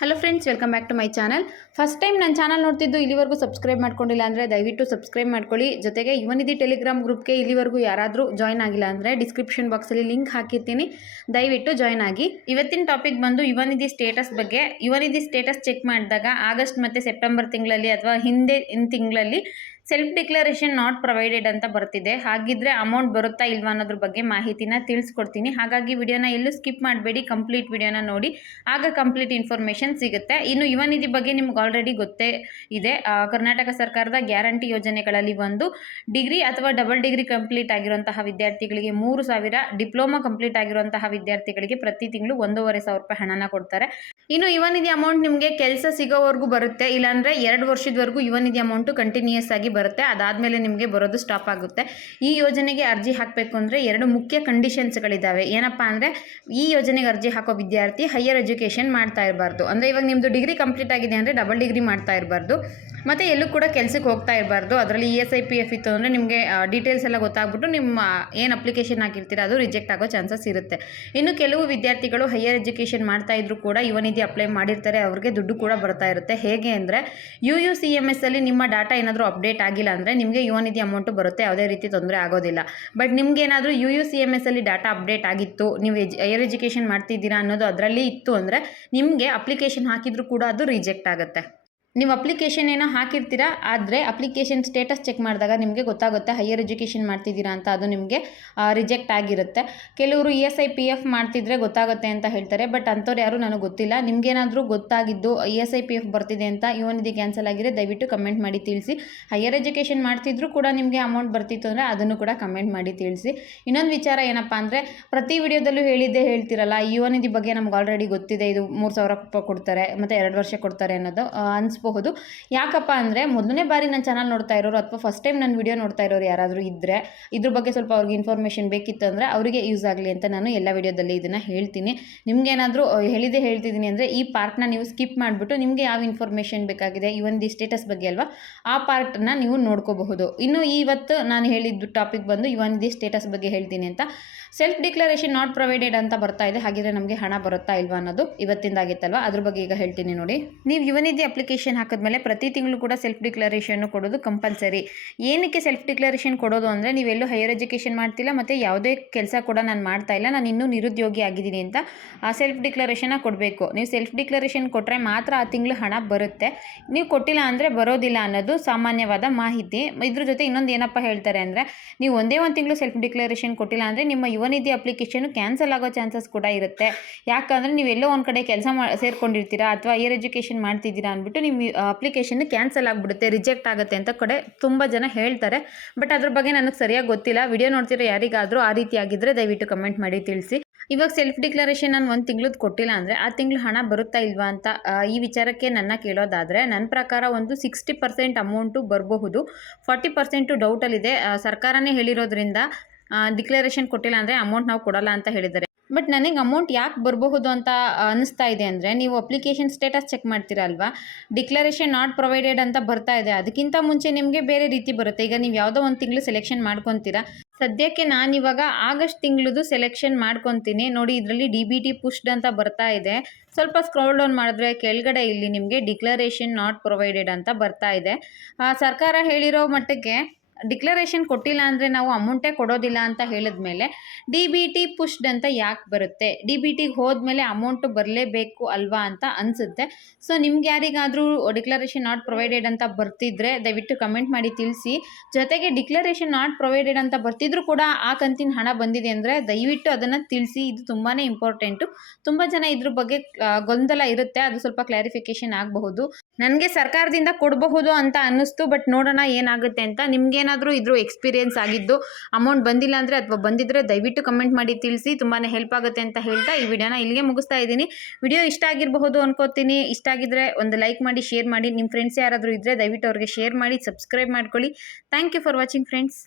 Hello friends welcome back to my channel first time ನನ್ನ channel ನೋಡ್ತಿದ್ದು ಇಲ್ಲಿವರೆಗೂ subscribe ಮಾಡ್ಕೊಂಡಿಲ್ಲ ಅಂದರೆ ದಯವಿಟ್ಟು ಸಬ್ಸ್ಕ್ರೈಬ್ ಮಾಡ್ಕೊಳ್ಳಿ. ಜೊತೆಗೆ ಯುವನಿಧಿ ಟೆಲಿಗ್ರಾಮ್ ಗ್ರೂಪ್ಗೆ ಇಲ್ಲಿವರೆಗೂ ಯಾರಾದರೂ ಜಾಯ್ನ್ ಆಗಿಲ್ಲ ಅಂದರೆ ಡಿಸ್ಕ್ರಿಪ್ಷನ್ ಬಾಕ್ಸಲ್ಲಿ ಲಿಂಕ್ ಹಾಕಿರ್ತೀನಿ. ದಯವಿಟ್ಟು ಜಾಯ್ನ್ ಆಗಿ. ಇವತ್ತಿನ ಟಾಪಿಕ್ ಬಂದು ಯುವನಿಧಿ ಸ್ಟೇಟಸ್ ಬಗ್ಗೆ ಯುವನಿಧಿ ಸ್ಟೇಟಸ್ ಚೆಕ್ ಮಾಡಿದಾಗ ಆಗಸ್ಟ್ ಮತ್ತು ಸೆಪ್ಟೆಂಬರ್ ತಿಂಗಳಲ್ಲಿ ಅಥವಾ ಹಿಂದೆ, ಇನ್ ತಿಂಗಳಲ್ಲಿ ಸೆಲ್ಫ್ ಡಿಕ್ಲರೇಷನ್ ನಾಟ್ ಪ್ರೊವೈಡೆಡ್ ಅಂತ ಬರ್ತಿದೆ. ಹಾಗಿದ್ರೆ ಅಮೌಂಟ್ ಬರುತ್ತಾ ಇಲ್ವಾ ಅನ್ನೋದ್ರ ಬಗ್ಗೆ ಮಾಹಿತಿನ ತಿಳಿಸ್ಕೊಡ್ತೀನಿ. ಹಾಗಾಗಿ ವಿಡಿಯೋನ ಎಲ್ಲೂ ಸ್ಕಿಪ್ ಮಾಡಬೇಡಿ ಕಂಪ್ಲೀಟ್ ವಿಡಿಯೋನ ನೋಡಿ. ಆಗ ಕಂಪ್ಲೀಟ್ ಇನ್ಫಾರ್ಮೇಷನ್ ಸಿಗುತ್ತೆ. ಇನ್ನು ಯುವ ನಿಧಿ ಬಗ್ಗೆ ನಿಮ್ಗೆ ಆಲ್ರೆಡಿ ಗೊತ್ತೇ ಇದೆ. ಕರ್ನಾಟಕ ಸರ್ಕಾರದ ಗ್ಯಾರಂಟಿ ಯೋಜನೆಗಳಲ್ಲಿ ಒಂದು. ಡಿಗ್ರಿ ಅಥವಾ ಡಬಲ್ ಡಿಗ್ರಿ ಕಂಪ್ಲೀಟ್ ಆಗಿರುವಂತಹ ವಿದ್ಯಾರ್ಥಿಗಳಿಗೆ ಮೂರು ಸಾವಿರ, ಡಿಪ್ಲೊಮಾ ಕಂಪ್ಲೀಟ್ ಆಗಿರುವಂತಹ ವಿದ್ಯಾರ್ಥಿಗಳಿಗೆ ಪ್ರತಿ ತಿಂಗಳು ಒಂದೂವರೆ ಸಾವಿರ ರೂಪಾಯಿ ಹಣನ ಕೊಡ್ತಾರೆ. ಇನ್ನು ಯುವ ನಿಧಿ ಅಮೌಂಟ್ ನಿಮಗೆ ಕೆಲಸ ಸಿಗೋವರೆಗೂ ಬರುತ್ತೆ, ಇಲ್ಲಾಂದರೆ ಎರಡು ವರ್ಷದವರೆಗೂ ಯುವ ನಿಧಿ ಅಮೌಂಟು ಕಂಟಿನ್ಯೂಯಸ್ ಆಗಿ ಬರುತ್ತೆ, ಅದಾದಮೇಲೆ ನಿಮಗೆ ಬರೋದು ಸ್ಟಾಪ್ ಆಗುತ್ತೆ. ಈ ಯೋಜನೆಗೆ ಅರ್ಜಿ ಹಾಕಬೇಕು ಅಂದರೆ ಎರಡು ಮುಖ್ಯ ಕಂಡೀಷನ್ಸ್ಗಳಿದ್ದಾವೆ ಏನಪ್ಪ ಅಂದರೆ, ಈ ಯೋಜನೆಗೆ ಅರ್ಜಿ ಹಾಕೋ ವಿದ್ಯಾರ್ಥಿ ಹೈಯರ್ ಎಜುಕೇಷನ್ ಮಾಡ್ತಾ ಇರಬಾರ್ದು. ಅಂದರೆ ಇವಾಗ ನಿಮ್ಮದು ಡಿಗ್ರಿ ಕಂಪ್ಲೀಟ್ ಆಗಿದೆ ಅಂದರೆ ಡಬಲ್ ಡಿಗ್ರಿ ಮಾಡ್ತಾ ಇರಬಾರ್ದು. ಮತ್ತು ಎಲ್ಲೂ ಕೂಡ ಕೆಲಸಕ್ಕೆ ಹೋಗ್ತಾ ಇರಬಾರ್ದು. ಅದರಲ್ಲಿ E S I P F ಇತ್ತು ಅಂದರೆ ನಿಮಗೆ ಡೀಟೇಲ್ಸ್ ಎಲ್ಲ ಗೊತ್ತಾಗ್ಬಿಟ್ಟು ನಿಮ್ಮ ಏನು ಅಪ್ಲಿಕೇಶನ್ ಹಾಕಿರ್ತೀರ ಅದು ರಿಜೆಕ್ಟ್ ಆಗೋ ಚಾನ್ಸಸ್ ಇರುತ್ತೆ. ಇನ್ನು ಕೆಲವು ವಿದ್ಯಾರ್ಥಿಗಳು ಹೈಯರ್ ಎಜುಕೇಷನ್ ಮಾಡ್ತಾ ಇದ್ರು ಕೂಡ ಯುವ ನಿಧಿ ಅಪ್ಲೈ ಮಾಡಿರ್ತಾರೆ, ಅವ್ರಿಗೆ ದುಡ್ಡು ಕೂಡ ಬರ್ತಾ ಇರುತ್ತೆ. ಹೇಗೆ ಅಂದರೆ U U C M S ಅಲ್ಲಿ ನಿಮ್ಮ ಡಾಟಾ ಏನಾದರೂ ಅಪ್ಡೇಟ್ ಆಗಿಲ್ಲ ಅಂದರೆ ನಿಮಗೆ ಯುವ ನಿಧಿ ಅಮೌಂಟು ಬರುತ್ತೆ, ಯಾವುದೇ ರೀತಿ ತೊಂದರೆ ಆಗೋದಿಲ್ಲ. ಬಟ್ ನಿಮ್ಗೆ ಏನಾದರೂ U U C M S ಅಲ್ಲಿ ಡಾಟಾ ಅಪ್ಡೇಟ್ ಆಗಿತ್ತು, ನೀವು ಎಜ್ ಹೈಯರ್ ಎಜುಕೇಷನ್ ಮಾಡ್ತಿದ್ದೀರಾ ಅನ್ನೋದು ಅದರಲ್ಲಿ ಇತ್ತು ಅಂದರೆ ನಿಮಗೆ ಅಪ್ಲಿಕೇಶನ್ ಹಾಕಿದರೂ ಕೂಡ ಅದು ರಿಜೆಕ್ಟ್ ಆಗುತ್ತೆ. ನೀವು ಅಪ್ಲಿಕೇಶನ್ ಏನೋ ಹಾಕಿರ್ತೀರಾ ಆದರೆ ಅಪ್ಲಿಕೇಶನ್ ಸ್ಟೇಟಸ್ ಚೆಕ್ ಮಾಡಿದಾಗ ನಿಮಗೆ ಗೊತ್ತಾಗುತ್ತೆ ಹೈಯರ್ ಎಜುಕೇಷನ್ ಮಾಡ್ತಿದ್ದೀರಾ ಅಂತ ಅದು ನಿಮಗೆ ರಿಜೆಕ್ಟ್ ಆಗಿರುತ್ತೆ. ಕೆಲವರು E S I P F ಮಾಡ್ತಿದ್ರೆ ಗೊತ್ತಾಗುತ್ತೆ ಅಂತ ಹೇಳ್ತಾರೆ ಬಟ್ ಅಂಥವ್ರು ಯಾರು ನನಗೆ ಗೊತ್ತಿಲ್ಲ. ನಿಮಗೇನಾದರೂ ಗೊತ್ತಾಗಿದ್ದು E S I P F ಬರ್ತಿದೆ ಅಂತ ಇವನಿದೆ ಕ್ಯಾನ್ಸಲ್ ಆಗಿದೆ ದಯವಿಟ್ಟು ಕಮೆಂಟ್ ಮಾಡಿ ತಿಳಿಸಿ. ಹೈಯರ್ ಎಜುಕೇಷನ್ ಮಾಡ್ತಿದ್ರು ಕೂಡ ನಿಮಗೆ ಅಮೌಂಟ್ ಬರ್ತಿತ್ತು ಅಂದರೆ ಅದನ್ನು ಕೂಡ ಕಮೆಂಟ್ ಮಾಡಿ ತಿಳಿಸಿ. ಇನ್ನೊಂದು ವಿಚಾರ ಏನಪ್ಪ ಅಂದರೆ ಪ್ರತಿ ವಿಡಿಯೋದಲ್ಲೂ ಹೇಳಿದ್ದೇ ಹೇಳ್ತಿರಲ್ಲ ಈ ಯುವ ನಿಧಿ ಬಗ್ಗೆ ನಮ್ಗೆ ಆಲ್ರೆಡಿ ಗೊತ್ತಿದೆ ಇದು ಮೂರು ಸಾವಿರ ರೂಪಾಯಿ ಕೊಡ್ತಾರೆ ಮತ್ತು ಎರಡು ವರ್ಷ ಕೊಡ್ತಾರೆ ಅನ್ನೋದು. ಆ, ಅನ್ಸ್ಬಹುದು ಯಾಕಪ್ಪ ಅಂದರೆ ಮೊದಲನೇ ಬಾರಿ ನನ್ನ ಚಾನಲ್ ನೋಡ್ತಾ ಇರೋರು ಅಥವಾ ಫಸ್ಟ್ ಟೈಮ್ ನನ್ನ ವಿಡಿಯೋ ನೋಡ್ತಾ ಇರೋರು ಯಾರಾದರೂ ಇದ್ದರೆ ಇದ್ರ ಬಗ್ಗೆ ಸ್ವಲ್ಪ ಅವ್ರಿಗೆ ಇನ್ಫಾರ್ಮೇಷನ್ ಬೇಕಿತ್ತು ಅಂದರೆ ಅವರಿಗೆ ಯೂಸ್ ಆಗಲಿ ಅಂತ ನಾನು ಎಲ್ಲ ವಿಡಿಯೋದಲ್ಲಿ ಇದನ್ನು ಹೇಳ್ತೀನಿ. ನಿಮಗೇನಾದರೂ ಹೇಳಿದೆ ಹೇಳ್ತಿದ್ದೀನಿ ಅಂದರೆ ಈ ಪಾರ್ಟ್ನ ನೀವು ಸ್ಕಿಪ್ ಮಾಡಿಬಿಟ್ಟು ನಿಮಗೆ ಯಾವ ಇನ್ಫಾರ್ಮೇಷನ್ ಬೇಕಾಗಿದೆ, ಈ ಒಂದು ಸ್ಟೇಟಸ್ ಬಗ್ಗೆ ಅಲ್ವಾ, ಆ ಪಾರ್ಟ್ನ ನೀವು ನೋಡ್ಕೋಬಹುದು. ಇನ್ನು ಇವತ್ತು ನಾನು ಹೇಳಿದ್ದು ಟಾಪಿಕ್ ಬಂದು ಯುವನಿಧಿ ಸ್ಟೇಟಸ್ ಬಗ್ಗೆ ಹೇಳ್ತೀನಿ ಅಂತ. ಸೆಲ್ಫ್ ಡಿಕ್ಲರೇಷನ್ ನಾಟ್ ಪ್ರೊವೈಡೆಡ್ ಅಂತ ಬರ್ತಾ ಇದೆ. ಹಾಗಿದ್ರೆ ನಮಗೆ ಹಣ ಬರುತ್ತಾ ಇಲ್ವಾ ಅನ್ನೋದು ಇವತ್ತಿಂದಾಗಿತ್ತಲ್ವಾ? ಅದ್ರ ಬಗ್ಗೆ ಈಗ ಹೇಳ್ತೀನಿ ನೋಡಿ. ನೀವು ಯುವನಿಧಿ ಅಪ್ಲಿಕೇಶನ್ ಹಾಕಿದ್ಮೇಲೆ ಪ್ರತಿ ತಿಂಗಳು ಕೂಡ ಸೆಲ್ಫ್ ಡಿಕ್ಲರೇಷನ್ ಕೊಡೋದು ಕಂಪಲ್ಸರಿ ಏನಕ್ಕೆ ಸೆಲ್ಫ್ ಡಿಕ್ಲರೇಷನ್ ಕೊಡೋದು ಅಂದರೆ ನೀವೆಲ್ಲೂ ಹೈಯರ್ ಎಜುಕೇಷನ್ ಮಾಡ್ತಿಲ್ಲ, ಮತ್ತು ಯಾವುದೇ ಕೆಲಸ ಕೂಡ ನಾನು ಮಾಡ್ತಾ ಇಲ್ಲ, ನಾನು ಇನ್ನೂ ನಿರುದ್ಯೋಗಿ ಆಗಿದ್ದೀನಿ ಅಂತ ಆ ಸೆಲ್ಫ್ ಡಿಕ್ಲರೇಷನ್ನ ಕೊಡಬೇಕು. ನೀವು ಸೆಲ್ಫ್ ಡಿಕ್ಲರೇಷನ್ ಕೊಟ್ಟರೆ ಮಾತ್ರ ಆ ತಿಂಗಳು ಹಣ ಬರುತ್ತೆ. ನೀವು ಕೊಟ್ಟಿಲ್ಲ ಅಂದರೆ ಬರೋದಿಲ್ಲ ಅನ್ನೋದು ಸಾಮಾನ್ಯವಾದ ಮಾಹಿತಿ. ಇದ್ರ ಜೊತೆ ಇನ್ನೊಂದು ಏನಪ್ಪ ಹೇಳ್ತಾರೆ ಅಂದರೆ, ನೀವು ಒಂದೇ ಒಂದು ತಿಂಗಳು ಸೆಲ್ಫ್ ಡಿಕ್ಲರೇಷನ್ ಕೊಟ್ಟಿಲ್ಲ ಅಂದರೆ ನಿಮ್ಮ ಯುವನಿಧಿ ಅಪ್ಲಿಕೇಶನ್ ಕ್ಯಾನ್ಸಲ್ ಆಗೋ ಚಾನ್ಸಸ್ ಕೂಡ ಇರುತ್ತೆ. ಯಾಕಂದರೆ ನೀವೆಲ್ಲೋ ಒಂದು ಕಡೆ ಕೆಲಸ ಮಾ, ಸೇರ್ಕೊಂಡಿರ್ತೀರಾ ಅಥವಾ ಹೈಯರ್ ಎಜುಕೇಷನ್ ಮಾಡ್ತಿದ್ದೀರಾ ಅಂದ್ಬಿಟ್ಟು ನಿಮ್ಮ ಅಪ್ಲಿಕೇಶನ್ ಕ್ಯಾನ್ಸಲ್ ಆಗಿಬಿಡುತ್ತೆ ರಿಜೆಕ್ಟ್ ಆಗುತ್ತೆ ಅಂತ ಕಡೆ ತುಂಬ ಜನ ಹೇಳ್ತಾರೆ. ಬಟ್ ಅದ್ರ ಬಗ್ಗೆ ನನಗೆ ಸರಿಯಾಗಿ ಗೊತ್ತಿಲ್ಲ. ವಿಡಿಯೋ ನೋಡ್ತಿರೋ ಯಾರಿಗಾದರೂ ಆ ರೀತಿ ಆಗಿದ್ದರೆ ದಯವಿಟ್ಟು ಕಮೆಂಟ್ ಮಾಡಿ ತಿಳಿಸಿ. ಇವಾಗ ಸೆಲ್ಫ್ ಡಿಕ್ಲರೇಷನ್ ನಾನು ಒಂದು ತಿಂಗಳದ್ದು ಕೊಟ್ಟಿಲ್ಲ ಅಂದರೆ ಆ ತಿಂಗಳು ಹಣ ಬರುತ್ತಾ ಇಲ್ವಾ ಅಂತ ಈ ವಿಚಾರಕ್ಕೆ ನನ್ನ ಕೇಳೋದಾದರೆ ನನ್ನ ಪ್ರಕಾರ ಒಂದು ಸಿಕ್ಸ್ಟಿ ಪರ್ಸೆಂಟ್ ಅಮೌಂಟು ಬರಬಹುದು. ಫಾರ್ಟಿ ಪರ್ಸೆಂಟು ಡೌಟಲ್ಲಿದೆ ಸರ್ಕಾರನೇ ಹೇಳಿರೋದ್ರಿಂದ ಡಿಕ್ಲರೇಷನ್ ಕೊಟ್ಟಿಲ್ಲ ಅಂದರೆ ಅಮೌಂಟ್ ನಾವು ಕೊಡಲ್ಲ ಅಂತ ಹೇಳಿದ್ದಾರೆ. ಬಟ್ ನನಗೆ ಅಮೌಂಟ್ ಯಾಕೆ ಬರಬಹುದು ಅಂತ ಅನಿಸ್ತಾ ಇದೆ ಅಂದರೆ ನೀವು ಅಪ್ಲಿಕೇಶನ್ ಸ್ಟೇಟಸ್ ಚೆಕ್ ಮಾಡ್ತೀರಲ್ವಾ ಡಿಕ್ಲರೇಷನ್ ನಾಟ್ ಪ್ರೊವೈಡೆಡ್ ಅಂತ ಬರ್ತಾ ಇದೆ. ಅದಕ್ಕಿಂತ ಮುಂಚೆ ನಿಮಗೆ ಬೇರೆ ರೀತಿ ಬರುತ್ತೆ. ಈಗ ನೀವು ಯಾವುದೋ ಒಂದು ತಿಂಗಳು ಸೆಲೆಕ್ಷನ್ ಮಾಡ್ಕೊತೀರಾ. ಸದ್ಯಕ್ಕೆ ನಾನಿವಾಗ ಆಗಸ್ಟ್ ತಿಂಗಳದು ಸೆಲೆಕ್ಷನ್ ಮಾಡ್ಕೊತೀನಿ. ನೋಡಿ, ಇದರಲ್ಲಿ ಡಿ ಬಿ ಟಿ ಪುಷ್ಡ್ ಅಂತ ಬರ್ತಾ ಇದೆ. ಸ್ವಲ್ಪ ಸ್ಕ್ರೋಲ್ ಡೌನ್ ಮಾಡಿದ್ರೆ ಕೆಳಗಡೆ ಇಲ್ಲಿ ನಿಮಗೆ ಡಿಕ್ಲರೇಷನ್ ನಾಟ್ ಪ್ರೊವೈಡೆಡ್ ಅಂತ ಬರ್ತಾ ಇದೆ. ಸರ್ಕಾರ ಹೇಳಿರೋ ಮಟ್ಟಕ್ಕೆ ಡಿಕ್ಲರೇಷನ್ ಕೊಟ್ಟಿಲ್ಲ ಅಂದರೆ ನಾವು ಅಮೌಂಟೇ ಕೊಡೋದಿಲ್ಲ ಅಂತ ಹೇಳಿದ್ಮೇಲೆ ಡಿ ಬಿ ಟಿ ಪುಷ್ಡ್ ಅಂತ ಯಾಕೆ ಬರುತ್ತೆ? ಡಿ ಬಿ ಟಿಗೆ ಹೋದ್ಮೇಲೆ ಅಮೌಂಟು ಬರಲೇಬೇಕು ಅಲ್ವಾ ಅಂತ ಅನಿಸುತ್ತೆ. ಸೊ ನಿಮ್ಗೆ ಯಾರಿಗಾದರೂ ಡಿಕ್ಲರೇಷನ್ ನಾಟ್ ಪ್ರೊವೈಡೆಡ್ ಅಂತ ಬರ್ತಿದ್ರೆ ದಯವಿಟ್ಟು ಕಮೆಂಟ್ ಮಾಡಿ ತಿಳಿಸಿ. ಜೊತೆಗೆ ಡಿಕ್ಲರೇಷನ್ ನಾಟ್ ಪ್ರೊವೈಡೆಡ್ ಅಂತ ಬರ್ತಿದ್ರು ಕೂಡ ಆ ಕಂತಿನ ಹಣ ಬಂದಿದೆ ಅಂದರೆ ದಯವಿಟ್ಟು ಅದನ್ನು ತಿಳಿಸಿ. ಇದು ತುಂಬಾ ಇಂಪಾರ್ಟೆಂಟು ತುಂಬ ಜನ ಇದ್ರ ಬಗ್ಗೆ ಗೊಂದಲ ಇರುತ್ತೆ. ಅದು ಸ್ವಲ್ಪ ಕ್ಲಾರಿಫಿಕೇಶನ್ ಆಗಬಹುದು. ನನಗೆ ಸರ್ಕಾರದಿಂದ ಕೊಡಬಹುದು ಅಂತ ಅನ್ನಿಸ್ತು ಬಟ್ ನೋಡೋಣ ಏನಾಗುತ್ತೆ ಅಂತ. ನಿಮ್ಗೇನಾದರೂ ಇದ್ರ ಎಕ್ಸ್ಪೀರಿಯೆನ್ಸ್ ಆಗಿದ್ದು ಅಮೌಂಟ್ ಬಂದಿಲ್ಲ ಅಂದರೆ ಅಥವಾ ಬಂದಿದ್ದರೆ ದಯವಿಟ್ಟು ಕಮೆಂಟ್ ಮಾಡಿ ತಿಳಿಸಿ. ತುಂಬಾ ಹೆಲ್ಪ್ ಆಗುತ್ತೆ ಅಂತ ಹೇಳ್ತಾ ಈ ವಿಡಿಯೋನ ಇಲ್ಲಿಗೆ ಮುಗಿಸ್ತಾ ಇದ್ದೀನಿ. ವಿಡಿಯೋ ಇಷ್ಟ ಆಗಿರಬಹುದು ಅನ್ಕೋತೀನಿ. ಇಷ್ಟ ಆಗಿದ್ರೆ ಒಂದು ಲೈಕ್ ಮಾಡಿ ಶೇರ್ ಮಾಡಿ. ನಿಮ್ಮ ಫ್ರೆಂಡ್ಸ್ ಯಾರಾದರೂ ಇದ್ದರೆ ದಯವಿಟ್ಟು ಅವ್ರಿಗೆ ಶೇರ್ ಮಾಡಿ ಸಬ್ಸ್ಕ್ರೈಬ್ ಮಾಡ್ಕೊಳ್ಳಿ. Thank you for watching friends